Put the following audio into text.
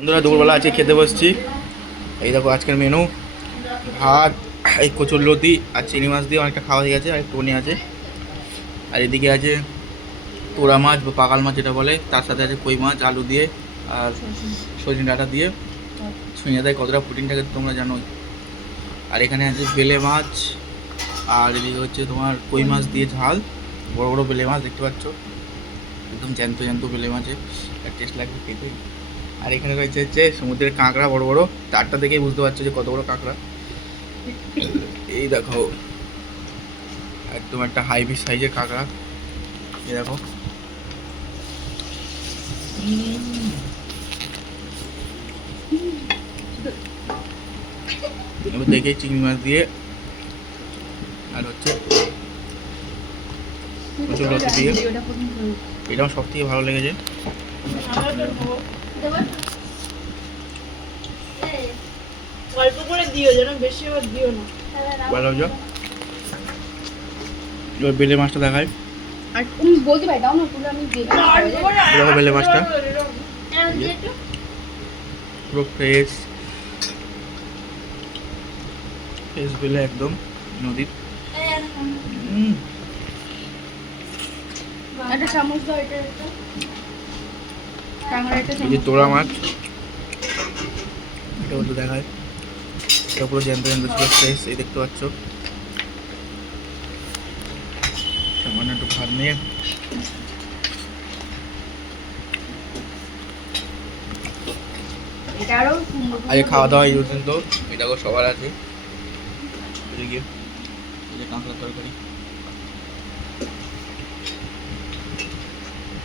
বন্ধুরা দুপুরবেলা আজকে খেতে বসছি। এই দেখো আজকের মেনু, ভাত, এই কচুরলতি আর চিংড়ি মাছ দিয়ে অনেকটা খাওয়া হয়ে গেছে, আর একটুখানি আছে। আর এদিকে আছে তোড়া মাছ বা পাকাল মাছ যেটা বলে, তার সাথে আছে কই মাছ আলু দিয়ে আর সজনে ডাঁটা দিয়ে। সজনে ডাঁটায় কতটা প্রোটিন থাকে তোমরা জানোই। আর এখানে আছে বেলে মাছ, আর এদিকে হচ্ছে তোমার কই মাছ দিয়ে ঝাল, বড় বড় বেলে মাছ দেখতে পাচ্ছ, একদম জ্যান্ত জ্যান্ত বেলে মাছে, আর টেস্ট লাগবে খেতে। আর এখানে রয়েছে হচ্ছে সমুদ্রের কাঁকড়া বড় বড়, চারটা দেখেই বুঝতে পারছো যে কত বড় কাঁকড়া। এই দেখো একদম একটা হাইব্রিড সাইজের কাঁকড়া, এই দেখো। এবার দেখে চিংড়ি মাছ দিয়ে আর হচ্ছে কচুরলতি দিয়ে, এটা আমার সব থেকে ভালো লেগেছে। অল্প করে দিও, যেন বেশি আবার দিও না। ভালো হয়েছে। এবার বেলে মাছটা দেখায়। আর তুমি বলতে পারি দাও না, পুরো আমি দিয়ে দিই। দেখো বেলে মাছটা পুরো ফ্রেশ ফ্রেশ বেলে একদম নদীর। একটা চামচ দাও, এটা একটা কাঁকড়া, একটা এই যে চামচ। তোড়া মাছ, এটা কিন্তু দেখায়, এটা পুরো জ্যান্ত জ্যান্ত ছিল, ফ্রেশ। এই দেখতে পাচ্ছ, সামান্য একটু ভাত নিয়ে এটা আরো আজকে খাওয়া দাওয়া এই পর্যন্ত। এটা সবার আছে। এদিকে এই যে কাঁকড়ার তরকারি।